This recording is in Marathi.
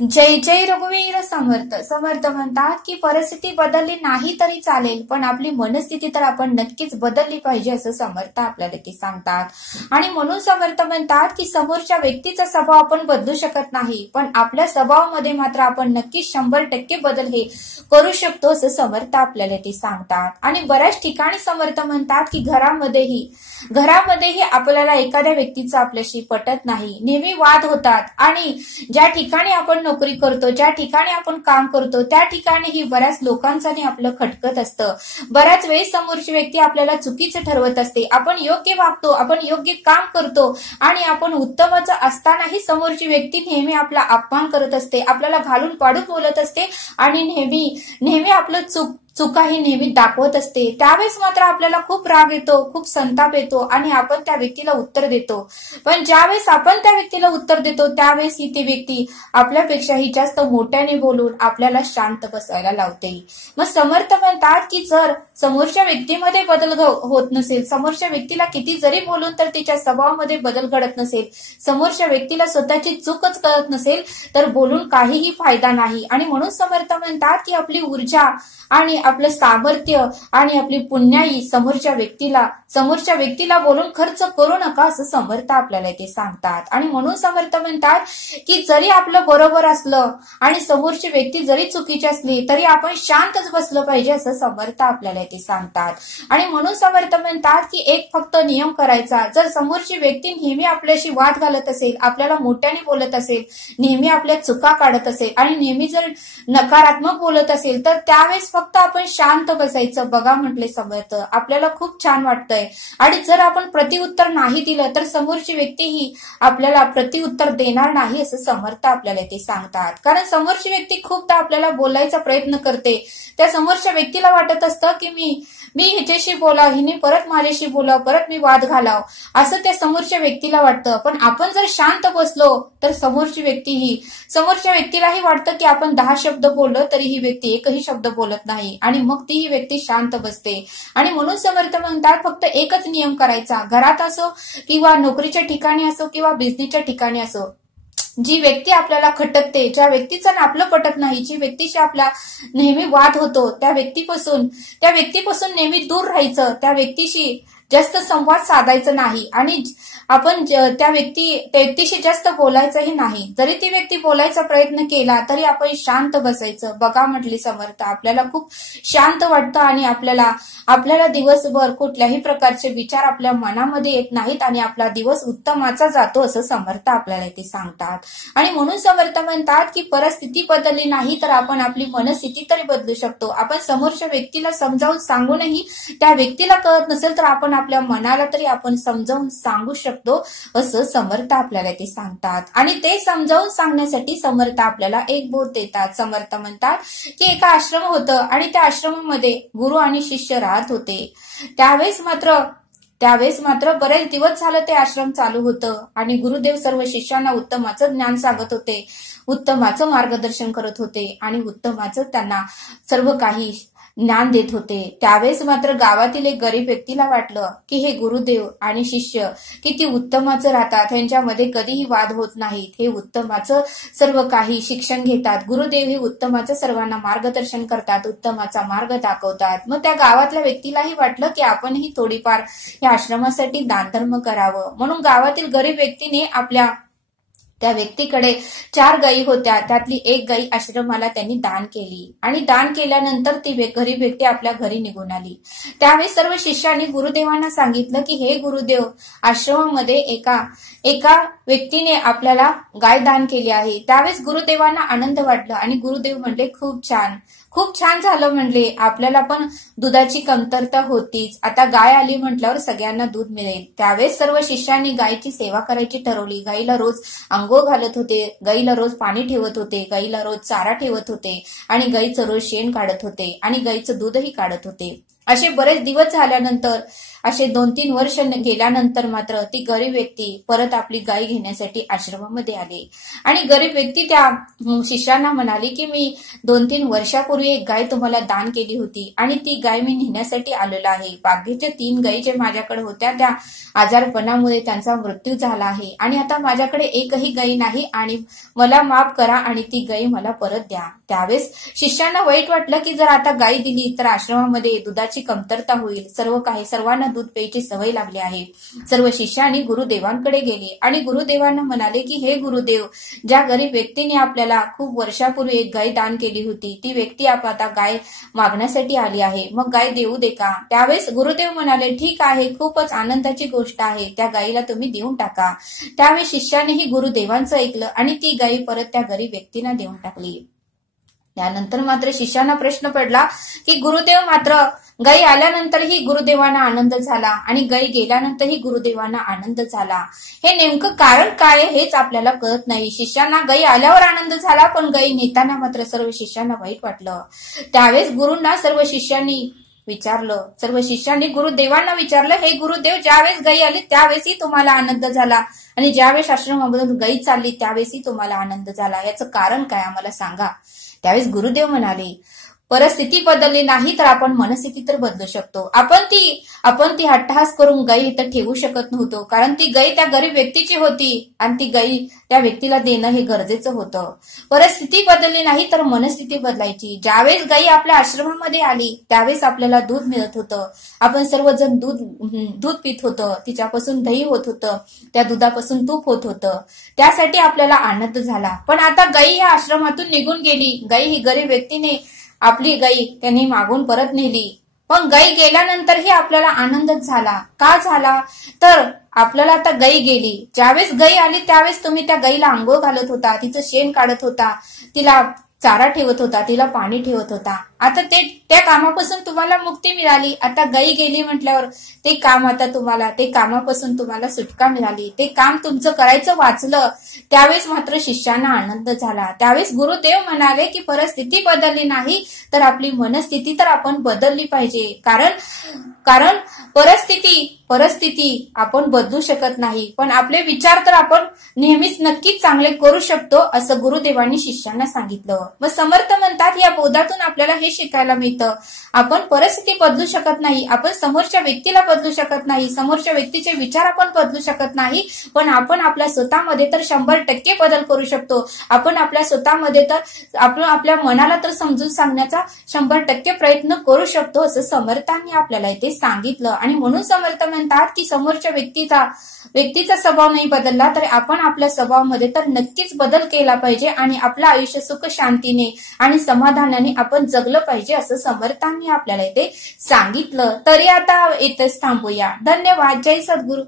जय जय रघुवीर समर्थ. समर्थ म्हणतात की परिस्थिती बदलली नाही तरी चालेल, पण आपली मनस्थिती तर आपण नक्कीच बदलली पाहिजे असं समर्थ आपल्याला ते सांगतात. आणि म्हणून समर्थ म्हणतात की समोरच्या व्यक्तीचा स्वभाव आपण बदलू शकत नाही, पण आपल्या स्वभावामध्ये मात्र आपण नक्कीच 100% बदल हे करू शकतो असं समर्थ आपल्याला ते सांगतात. आणि बऱ्याच ठिकाणी समर्थ म्हणतात की घरामध्येही आपल्याला एखाद्या व्यक्तीचं आपल्याशी पटत नाही, नेहमी वाद होतात. आणि ज्या ठिकाणी आपण नोकरी करतो, ज्या ठिकाणी आपण काम करतो, त्या ठिकाणीही बऱ्याच लोकांचाही आपलं खटकत असतं. बऱ्याच वेळेस समोरची व्यक्ती आपल्याला चुकीचं ठरवत असते. आपण योग्य वागतो, आपण योग्य काम करतो आणि आपण उत्तमच असतानाही समोरची व्यक्ती नेहमी आपला अपमान करत असते, आपल्याला घालून पाडून बोलत असते आणि नेहमी आपलं चुकाही नेहमी दाखवत असते. त्यावेळेस मात्र आपल्याला खूप राग येतो, खूप संताप येतो आणि आपण त्या व्यक्तीला उत्तर देतो. पण ज्यावेळेस आपण त्या व्यक्तीला उत्तर देतो त्यावेळेस ही ती व्यक्ती आपल्यापेक्षाही जास्त मोठ्याने बोलून आपल्याला शांत बसायला लावते. मग समर्थ म्हणतात की जर समोरच्या व्यक्तीमध्ये बदल होत नसेल, समोरच्या व्यक्तीला किती जरी बोलून तर तिच्या स्वभावामध्ये बदल घडत नसेल, समोरच्या व्यक्तीला स्वतःची चूकच कळत नसेल, तर बोलून काहीही फायदा नाही. आणि म्हणून समर्थ म्हणतात की आपली ऊर्जा आणि आपलं सामर्थ्य आणि आपली पुण्याई समोरच्या व्यक्तीला बोलून खर्च करू नका असं समर्थ आपल्याला ते सांगतात. आणि म्हणून समर्थ म्हणतात की जरी आपलं बरोबर असलं आणि समोरची व्यक्ती जरी चुकीची असली तरी आपण शांतच बसलं पाहिजे असं समर्थ आपल्याला ते सांगतात. आणि म्हणून समर्थ म्हणतात की एक फक्त नियम करायचा, जर समोरची व्यक्ती नेहमी आपल्याशी वाद घालत असेल, आपल्याला मोठ्याने बोलत असेल, नेहमी आपल्या चुका काढत असेल आणि नेहमी जर नकारात्मक बोलत असेल, तर त्यावेळेस फक्त आपण शांत बसायचं. बघा म्हटले समर्थ, आपल्याला खूप छान वाटतंय. आणि जर आपण प्रतिउत्तर नाही दिलं तर समोरची व्यक्ती ही आपल्याला प्रतिउत्तर देणार नाही असं समर्थ आपल्याला ते सांगतात. कारण समोरची व्यक्ती खूपदा आपल्याला बोलायचा प्रयत्न करते. त्या समोरच्या व्यक्तीला वाटत असतं की मी ह्याच्याशी बोलाव, हिने परत माझ्याशी बोलाव, परत मी वाद घालाव असं त्या समोरच्या व्यक्तीला वाटतं. पण आपण जर शांत बसलो तर समोरच्या व्यक्तीलाही वाटतं की आपण 10 शब्द बोललो तरी ही व्यक्ती एकही शब्द बोलत नाही आणि मग ती ही व्यक्ती शांत बसते. आणि म्हणून समर्थ म्हणतात फक्त एकच नियम करायचा, घरात असो किंवा नोकरीच्या ठिकाणी असो किंवा बिझनेसच्या ठिकाणी असो, जी व्यक्ती आपल्याला खटकते, ज्या व्यक्तीचं आपलं पटत नाही, जी व्यक्तीशी आपला नेहमी वाद होतो, त्या व्यक्तीपासून नेहमी दूर राहायचं, त्या व्यक्तीशी जास्त संवाद साधायचा नाही आणि आपण त्या व्यक्तीशी जास्त बोलायचंही नाही. जरी ती व्यक्ती बोलायचा प्रयत्न केला तरी आपण शांत बसायचं. बघा म्हटली समर्थ, आपल्याला खूप शांत वाटतं आणि आपल्याला दिवसभर कुठल्याही प्रकारचे विचार आपल्या मनामध्ये येत नाहीत आणि आपला दिवस उत्तमाचा जातो असं समर्थ आपल्याला ते सांगतात. आणि म्हणून समर्थ म्हणतात की परिस्थिती बदलली नाही तर आपण आपली मनस्थिती तरी बदलू शकतो. आपण समोरच्या व्यक्तीला समजावून सांगूनही त्या व्यक्तीला कळत नसेल तर आपण आपल्या मनाला तरी आपण समजावून सांगू शकतो असं समर्थ आपल्याला ते सांगतात. आणि ते समजावून सांगण्यासाठी समर्थ आपल्याला एक बोध देतात. समर्थ म्हणतात की एका आश्रम होतं आणि त्या आश्रमामध्ये गुरु आणि शिष्य राहत होते. त्यावेळेस मात्र बरेच दिवस झालं ते आश्रम चालू होतं आणि गुरुदेव सर्व शिष्यांना उत्तमाचं ज्ञान सांगत होते, उत्तमाचं मार्गदर्शन करत होते आणि उत्तमाचं त्यांना सर्व काही ज्ञान देत होते. त्यावेळेस मात्र गावातील एक गरीब व्यक्तीला वाटलं की हे गुरुदेव आणि शिष्य किती उत्तमाचं राहतात, त्यांच्यामध्ये कधीही वाद होत नाहीत, हे उत्तमाचं सर्व काही शिक्षण घेतात, गुरुदेव हे उत्तमाचं सर्वांना मार्गदर्शन करतात, उत्तमाचा मार्ग दाखवतात. मग त्या गावातल्या व्यक्तीलाही वाटलं की आपणही थोडीफार या आश्रमासाठी दानधर्म करावं. म्हणून गावातील गरीब व्यक्तीने त्या व्यक्तीकडे 4 गायी होत्या, त्यातली एक गायी आश्रमाला त्यांनी दान केली आणि दान केल्यानंतर ती गरीब व्यक्ती आपल्या घरी निघून आली. त्यावेळी सर्व शिष्यांनी गुरुदेवांना सांगितलं की हे गुरुदेव, आश्रमामध्ये एका व्यक्तीने आपल्याला गाय दान केली आहे. त्यावेळेस गुरुदेवांना आनंद वाटला आणि गुरुदेव म्हणले खूप छान झालं म्हणले, आपल्याला पण दुधाची कमतरता होतीच, आता गाय आली म्हटल्यावर सगळ्यांना दूध मिळेल. त्यावेळेस सर्व शिष्यांनी गायीची सेवा करायची ठरवली. गायीला रोज अंघोळ घालत होते, गायीला रोज पाणी ठेवत होते, गायीला रोज चारा ठेवत होते आणि गायीचं रोज शेण काढत होते आणि गायीचं दूधही काढत होते. असे बरेच दिवस झाल्यानंतर असे 2-3 वर्ष गेल्यानंतर मात्र ती गरीब व्यक्ती परत आपली गाय घेण्यासाठी आश्रमामध्ये आली आणि गरीब व्यक्ती त्या शिष्याना म्हणाली की मी 2-3 वर्षापूर्वी एक गाय तुम्हाला दान केली होती आणि ती गाय मी नेण्यासाठी आलेलो आहे. बाकीच्या 3 गायी जे माझ्याकडे होत्या त्या आजारपणामुळे त्यांचा मृत्यू झाला आहे आणि आता माझ्याकडे एकही गाय नाही आणि मला माफ करा आणि ती गाय मला परत द्या. त्यावेळेस शिष्यांना वाईट वाटलं की जर आता गाय दिली तर आश्रमामध्ये दुधाची कमतरता होईल. सर्वांना दूध प्यायची सवय लागली आहे. सर्व शिष्यांनी गुरुदेवांकडे गेले आणि गुरुदेवांना म्हणाले की हे गुरुदेव, ज्या गरीब व्यक्तीने आपल्याला खूप वर्षापूर्वी एक गाय दान केली होती ती व्यक्ती आता गाय मागण्यासाठी आली आहे, मग गाय देऊ दे का? त्यावेळेस गुरुदेव म्हणाले ठीक आहे, खूपच आनंदाची गोष्ट आहे, त्या गायीला तुम्ही देऊन टाका. त्यावेळी शिष्यानेही गुरुदेवांचं ऐकलं आणि ती गाय परत त्या गरीब व्यक्तींना देऊन टाकली. त्यानंतर मात्र शिष्याना प्रश्न पडला की गुरुदेव मात्र गायी आल्यानंतरही गुरुदेवांना आनंद झाला आणि गायी गेल्यानंतरही गुरुदेवांना आनंद झाला. हे नेमकं कारण काय हेच आपल्याला कळत नाही. शिष्यांना गायी आल्यावर आनंद झाला पण गायी नेताना मात्र सर्व शिष्यांना वाईट वाटलं. त्यावेळेस गुरूंना सर्व शिष्यांनी गुरुदेवांना विचारलं, हे गुरुदेव, ज्यावेळेस गायी आली त्यावेळेसही तुम्हाला आनंद झाला आणि ज्यावेळेस आश्रमामधून गायी चालली त्यावेळेसही तुम्हाला आनंद झाला, याचं कारण काय आम्हाला सांगा. त्यावेळेस गुरुदेव म्हणाले, परिस्थिती बदलली नाही तर आपण मनस्थिती तर बदलू शकतो. आपण ती हट्टहास करून गायी इथं ठेवू शकत नव्हतो, कारण ती गायी त्या गरीब व्यक्तीची होती आणि ती गायी त्या व्यक्तीला देणं हे गरजेचं होतं. परिस्थिती बदलली नाही तर मनस्थिती बदलायची. ज्यावेळेस गायी आपल्या आश्रमामध्ये आली त्यावेळेस आपल्याला दूध मिळत होतं, आपण सर्वजण दूध पित होतं, तिच्यापासून दही होत होतं, त्या दुधापासून तूप होत होतं, त्यासाठी आपल्याला आनंद झाला. पण आता गायी या आश्रमातून निघून गेली. गायी ही गरीब व्यक्तीने आपली गायी त्यांनी मागून परत नेली, पण गायी गेल्यानंतरही आपल्याला आनंदच झाला. का झाला तर आपल्याला आता गायी गेली, ज्यावेळेस गायी आली त्यावेळेस तुम्ही त्या गायीला आंघोळ घालत होता, तिचं शेण काढत होता, तिला चारा ठेवत होता, तिला पाणी ठेवत होता. आता त्या कामापासून तुम्हाला मुक्ती मिळाली. आता गायी गेली म्हटल्यावर ते कामापासून तुम्हाला सुटका मिळाली. ते काम तुमचं करायचं वाचलं. त्यावेळेस मात्र शिष्यांना आनंद झाला. त्यावेळेस गुरुदेव म्हणाले की परिस्थिती बदलली नाही तर आपली मनस्थिती तर आपण बदलली पाहिजे. कारण परिस्थिती आपण बदलू शकत नाही, पण आपले विचार तर आपण नेहमीच नक्कीच चांगले करू शकतो, असं गुरुदेवांनी शिष्यांना सांगितलं. मग समर्थ म्हणतात या बोधातून आपल्याला हे शिकायला मिळतं, आपण परिस्थिती बदलू शकत नाही, आपण समोरच्या व्यक्तीला बदलू शकत नाही, समोरच्या व्यक्तीचे विचार आपण बदलू शकत नाही, पण आपण आपल्या स्वतःमध्ये तर 100% बदल करू शकतो. आपण आपल्या स्वतःमध्ये तर आपल्या मनाला तर समजून सांगण्याचा 100% प्रयत्न करू शकतो, असं समर्थांनी आपल्याला इथे सांगितलं. आणि म्हणून समर्थ म्हणतात की समोरच्या व्यक्तीचा स्वभाव नाही बदलला तर आपण आपल्या स्वभावामध्ये तर नक्कीच बदल केला पाहिजे आणि आपलं आयुष्य सुख शांतीने आणि समाधानाने आपण जगलं पाहिजे, असं समर्थांनी आपल्याला इथे सांगितलं. तरी आता इथेच थांबूया. धन्यवाद. जय सद्गुरू.